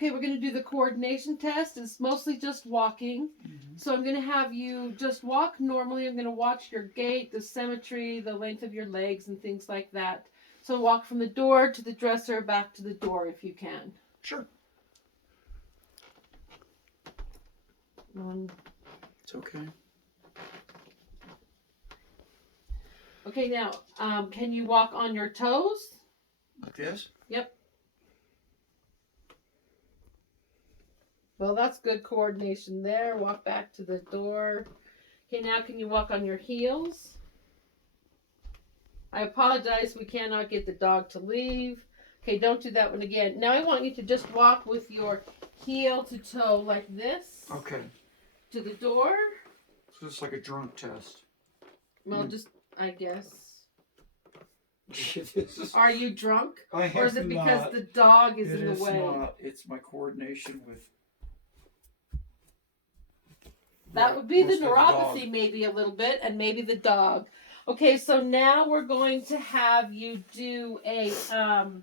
Okay, we're going to do the coordination test. It's mostly just walking. Mm-hmm. So I'm going to have you just walk normally. I'm going to watch your gait, the symmetry, the length of your legs, and things like that. So walk from the door to the dresser, back to the door if you can. Sure. It's okay. Okay, now, can you walk on your toes? Like this? Yep. Well, that's good coordination there. Walk back to the door. Okay, now can you walk on your heels? I apologize, we cannot get the dog to leave. Okay, don't do that one again. Now I want you to just walk with your heel to toe like this. Okay. To the door. So it's like a drunk test. Well, just, I guess. This is, Are you drunk? I am or is it because not. the dog is in the way? It is not. It's my coordination with... That would be the mostly neuropathy, dog. maybe a little bit, and maybe the dog. Okay, so now we're going to have you do a, I'm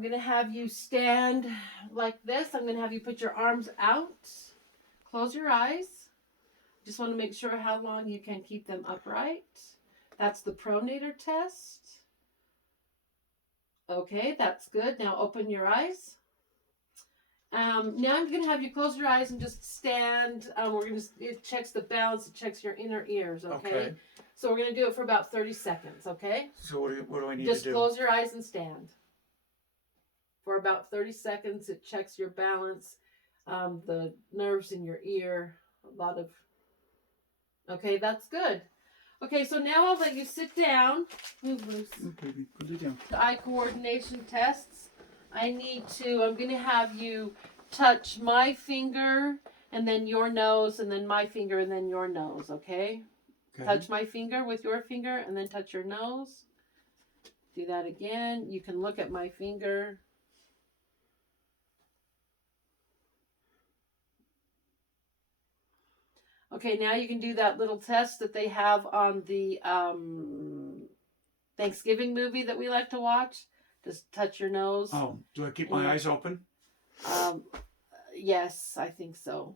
going to have you stand like this. I'm going to have you put your arms out. Close your eyes. Just want to make sure how long you can keep them upright. That's the pronator test. Okay, that's good. Now open your eyes. Now I'm going to have you close your eyes and just stand. It checks the balance. It checks your inner ears, okay? So we're going to do it for about 30 seconds, okay? So what do I need Just to do? close your eyes and stand. For about 30 seconds, it checks your balance, the nerves in your ear, a lot of... Okay, that's good. Okay, so now I'll let you sit down. Move loose. Okay, put it down. The eye coordination tests. I'm going to have you touch my finger and then your nose and then my finger and then your nose, okay? Touch my finger with your finger and then touch your nose. Do that again. You can look at my finger. Okay, now you can do that little test that they have on the Thanksgiving movie that we like to watch. Just touch your nose. Oh, do I keep my eyes open? Yes, I think so.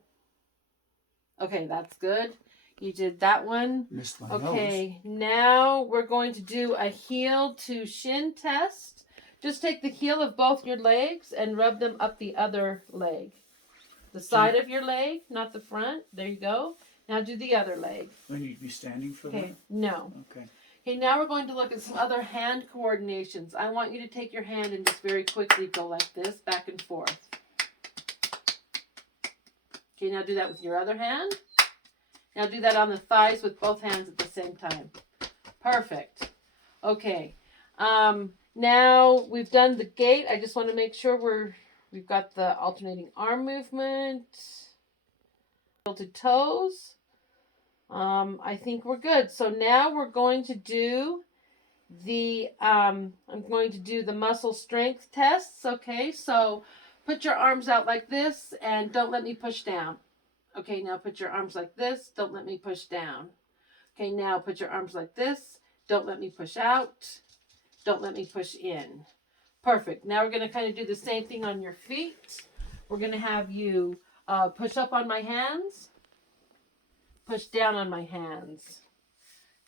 Okay, that's good. You did that one. Missed my nose. Okay, now we're going to do a heel to shin test. Just take the heel of both your legs and rub them up the other leg. The side of your leg, not the front. There you go. Now do the other leg. Do I need to be standing for Okay, no. that? Okay. Okay, now we're going to look at some other hand coordinations. I want you to take your hand and just very quickly go like this, back and forth. Okay, now do that with your other hand. Now do that on the thighs with both hands at the same time. Perfect. Okay. Now we've done the gait. I just want to make sure we've got the alternating arm movement. To toes. I think we're good. So now we're going to do the I'm going to do the muscle strength tests. Okay, so put your arms out like this and don't let me push down. Okay, now put your arms like this. Don't let me push down. Okay, now put your arms like this. Don't let me push out. Don't let me push in. Perfect. Now we're going to kind of do the same thing on your feet. We're going to have you push up on my hands. Push down on my hands.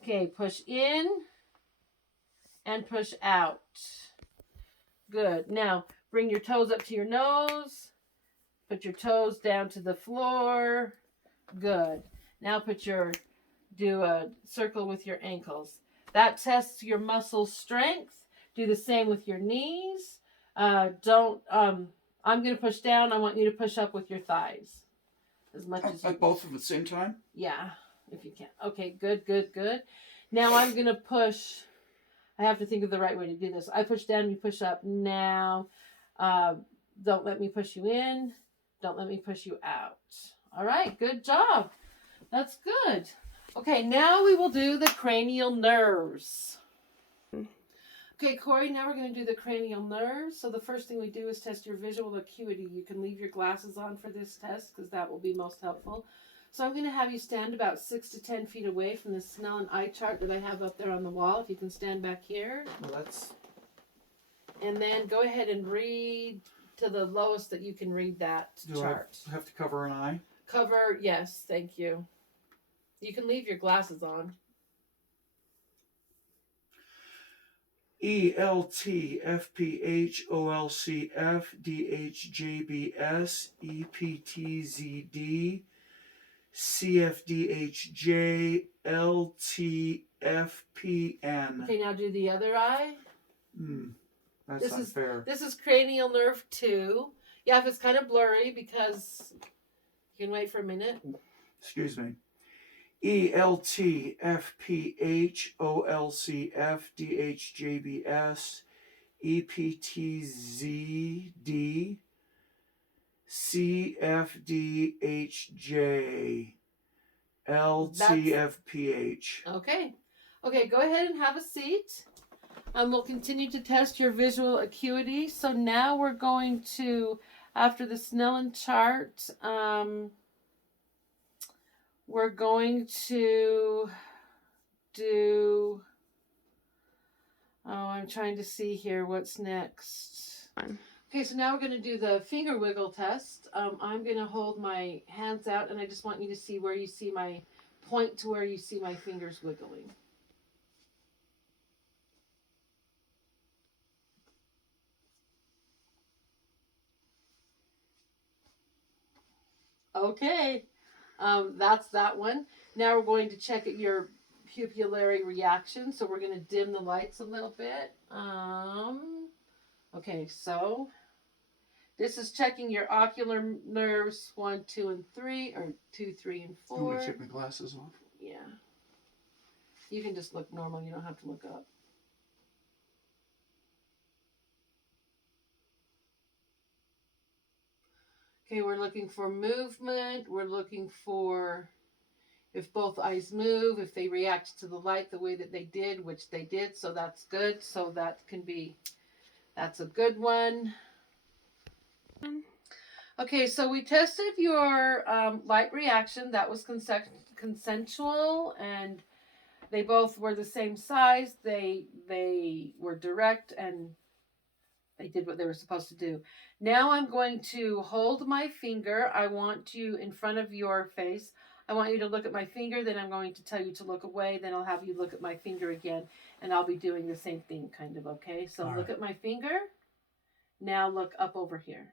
Okay, push in and push out. Good. Now, bring your toes up to your nose. Put your toes down to the floor. Good. Now do a circle with your ankles. That tests your muscle strength. Do the same with your knees. I'm going to push down. I want you to push up with your thighs. As much as Like both of them at the same time? Yeah, if you can. Okay, good, good, good. Now I'm going to push. I have to think of the right way to do this. I push down, you push up. Now, don't let me push you in. Don't let me push you out. All right, good job. That's good. Okay, now we will do the cranial nerves. Okay, Corey, now we're going to do the cranial nerves. So the first thing we do is test your visual acuity. You can leave your glasses on for this test because that will be most helpful. So I'm going to have you stand about 6 to 10 feet away from the Snellen eye chart that I have up there on the wall. If you can stand back here. Well, that's... And then go ahead and read to the lowest that you can read that chart. I have to cover an eye? Cover, yes, thank you. You can leave your glasses on. ELTFPHOLCF DHJBS CFDHJ LTFPN. Okay, now do the other eye. That's unfair. This is cranial nerve 2. Yeah, if it's kind of blurry because you can wait for a minute. Excuse me. ELTFPHOLCF DHJBS EPTZD CFDHJ LTFPH. Okay. Okay, go ahead and have a seat. We'll continue to test your visual acuity. So now we're going to, after the Snellen chart, we're going to do, I'm trying to see here what's next. Okay, so now we're going to do the finger wiggle test. I'm going to hold my hands out, and I just want you to see where you see my, point to where you see my fingers wiggling. Okay, that's that one. Now we're going to check at your pupillary reaction. So we're going to dim the lights a little bit. Okay, so this is checking your ocular nerves 1, 2, and 3, or 2, 3, and 4. I'm going to take my glasses off. Yeah. You can just look normal. You don't have to look up. Okay, we're looking for movement. We're looking for if both eyes move, if they react to the light the way that they did, which they did, so that's good. So that can be, that's a good one. Okay, so we tested your light reaction. That was consensual, and they both were the same size. They were direct, and they did what they were supposed to do. Now I'm going to hold my finger. I want you in front of your face. I want you to look at my finger. Then I'm going to tell you to look away. Then I'll have you look at my finger again. And I'll be doing the same thing, kind of, okay? So look at my finger. Now look up over here.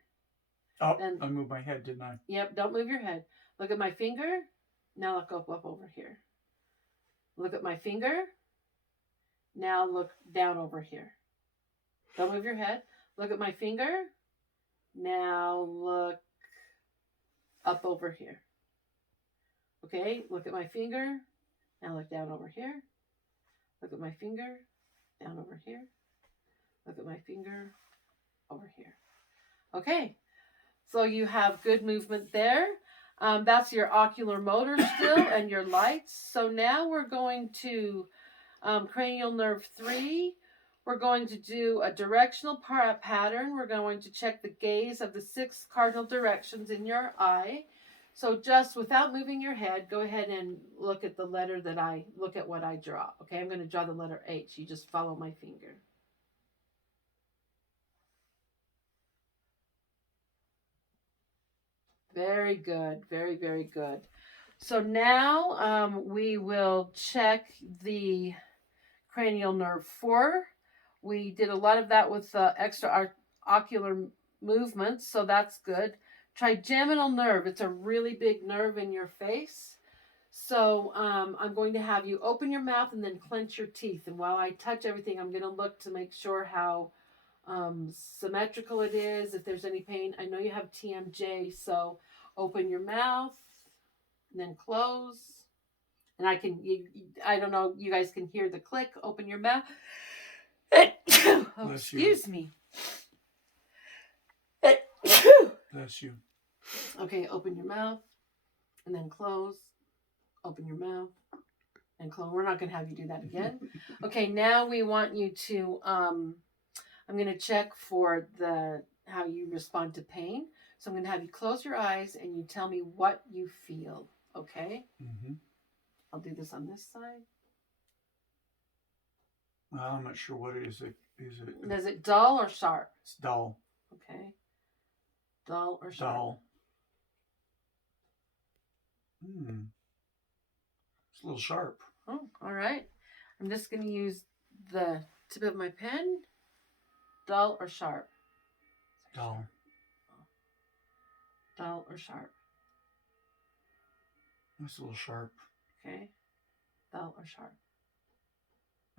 Oh, then, I moved my head, didn't I? Yep, don't move your head. Look at my finger. Now look up over here. Look at my finger. Now look down over here. Don't move your head. Look at my finger. Now look up over here. Okay, look at my finger. Now look down over here. Look at my finger. Down over here. Look at my finger. Over here. Okay, so you have good movement there. That's your ocular motor still and your lights. So now we're going to cranial nerve 3. We're going to do a directional pattern. We're going to check the gaze of the 6 cardinal directions in your eye. So just without moving your head, go ahead and look at the letter that look at what I draw. Okay, I'm going to draw the letter H. You just follow my finger. Very good. Very, very good. So now we will check the cranial nerve 4. We did a lot of that with extra ocular movements, so that's good. Trigeminal nerve, it's a really big nerve in your face. So I'm going to have you open your mouth and then clench your teeth. And while I touch everything, I'm going to look to make sure how symmetrical it is, if there's any pain. I know you have TMJ, so open your mouth and then close. And I don't know, you guys can hear the click. Open your mouth. Oh, excuse me. Bless you. Okay, open your mouth and then close. Open your mouth and close. We're not going to have you do that again. Okay, now we want you to, I'm going to check for how you respond to pain. So I'm going to have you close your eyes and you tell me what you feel, okay? Mm-hmm. I'll do this on this side. Well, I'm not sure what it is Is it dull or sharp? It's dull. Okay. Dull or sharp? Dull. It's a little sharp. Oh, all right. I'm just going to use the tip of my pen. Dull or sharp? Dull. Dull or sharp? It's a little sharp. Okay. Dull or sharp?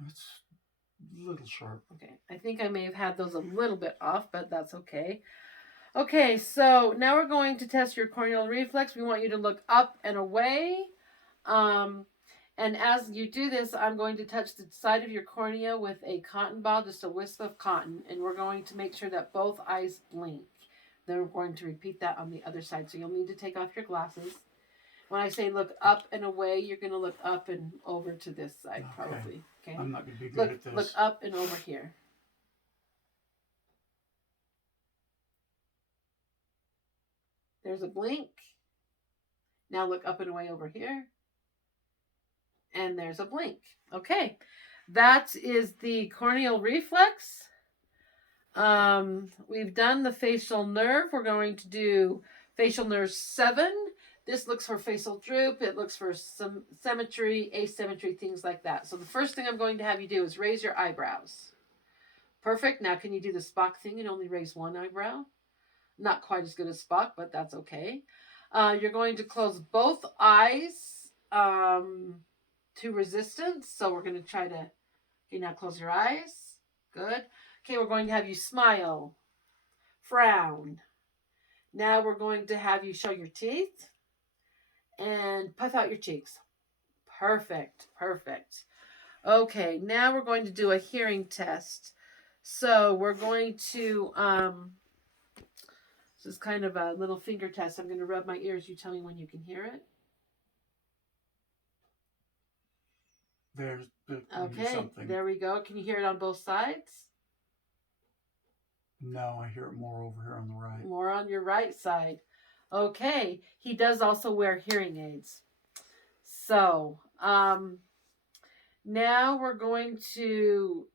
It's a little sharp. Okay. I think I may have had those a little bit off, but that's okay. Okay, so now we're going to test your corneal reflex. We want you to look up and away. And as you do this, I'm going to touch the side of your cornea with a cotton ball, just a wisp of cotton, and we're going to make sure that both eyes blink. Then we're going to repeat that on the other side. So you'll need to take off your glasses. When I say look up and away, you're going to look up and over to this side, probably. Okay. I'm not going to be good at this. Look up and over here. There's a blink. Now look up and away over here. And there's a blink. Okay. That is the corneal reflex. We've done the facial nerve. We're going to do facial nerve 7. This looks for facial droop. It looks for some symmetry, asymmetry, things like that. So the first thing I'm going to have you do is raise your eyebrows. Perfect. Now can you do the Spock thing and only raise one eyebrow? Not quite as good as Spock, but that's okay. You're going to close both eyes to resistance. So we're going to try to, okay, now close your eyes. Good. Okay, we're going to have you smile, frown. Now we're going to have you show your teeth and puff out your cheeks. Perfect, perfect. Okay, now we're going to do a hearing test. So we're going to, this is kind of a little finger test. I'm going to rub my ears. You tell me when you can hear it. There's okay, something. There we go. Can you hear it on both sides? No, I hear it more over here on the right. More on your right side. Okay. He does also wear hearing aids. So, now we're going to,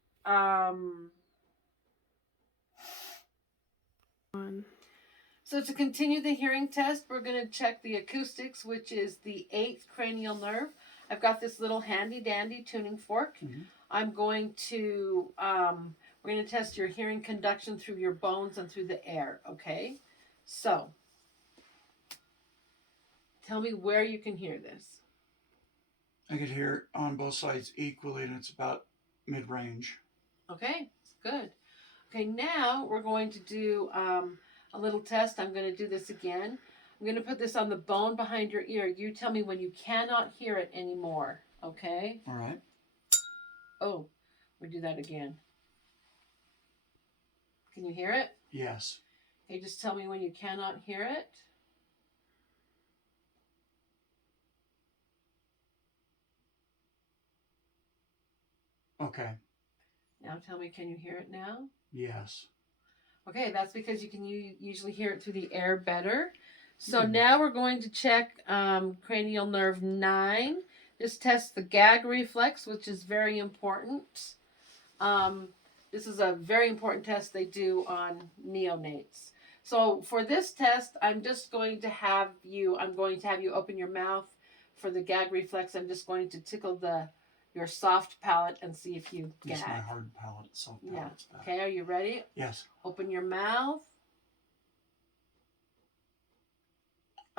so to continue the hearing test, we're going to check the acoustics, which is the 8th cranial nerve. I've got this little handy dandy tuning fork. Mm-hmm. I'm going to, we're going to test your hearing conduction through your bones and through the air, okay? So, tell me where you can hear this. I could hear it on both sides equally, and it's about mid-range. Okay, good. Okay, now we're going to do a little test. I'm going to do this again. I'm going to put this on the bone behind your ear. You tell me when you cannot hear it anymore, okay? All right. Oh, we do that again. Can you hear it? Yes. Okay, just tell me when you cannot hear it. Okay. Now tell me, can you hear it now? Yes. Okay, that's because you can usually hear it through the air better. So now we're going to check cranial nerve 9. This tests the gag reflex, which is very important. This is a very important test they do on neonates. So for this test, I'm going to have you open your mouth for the gag reflex. I'm just going to tickle your soft palate and see if you gag. It's my hard palate, soft palate. Yeah. Okay, are you ready? Yes. Open your mouth.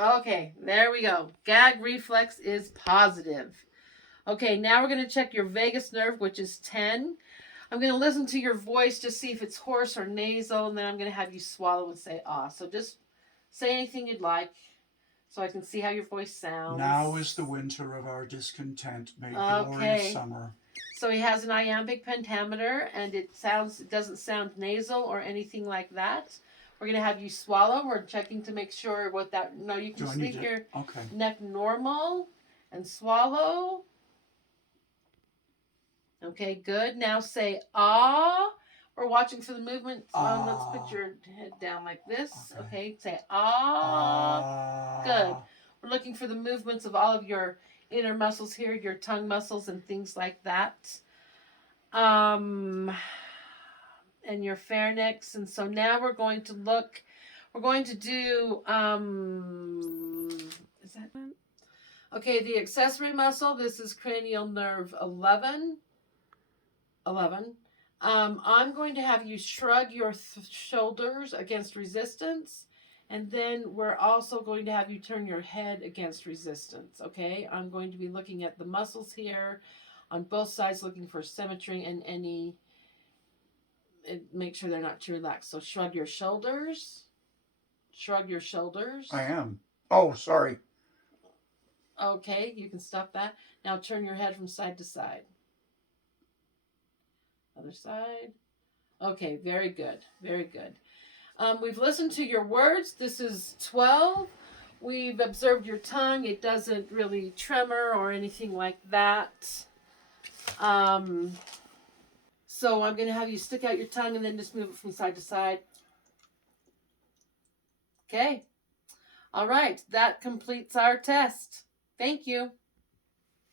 Okay, there we go. Gag reflex is positive. Okay, now we're going to check your vagus nerve, which is 10. I'm going to listen to your voice to see if it's hoarse or nasal, and then I'm going to have you swallow and say ah. So just say anything you'd like so I can see how your voice sounds. Now is the winter of our discontent, may glorious summer. So he has an iambic pentameter, and it doesn't sound nasal or anything like that. We're going to have you swallow. We're checking to make sure you can sleep your neck normal and swallow. Okay, good. Now say ah. We're watching for the movement. Let's put your head down like this. Okay, say ah. Good. We're looking for the movements of all of your inner muscles here, your tongue muscles and things like that. and your pharynx. And so now we're going to look, we're going to do, is that one? Okay, the accessory muscle, this is cranial nerve 11. I'm going to have you shrug your shoulders against resistance. And then we're also going to have you turn your head against resistance, okay? I'm going to be looking at the muscles here on both sides, looking for symmetry and make sure they're not too relaxed. So shrug your shoulders. Shrug your shoulders. I am. Oh, sorry. Okay, you can stop that. Now turn your head from side to side. Other side. Okay, very good. Very good. We've listened to your words. This is 12. We've observed your tongue. It doesn't really tremor or anything like that. So I'm going to have you stick out your tongue and then just move it from side to side. Okay. All right. That completes our test. Thank you.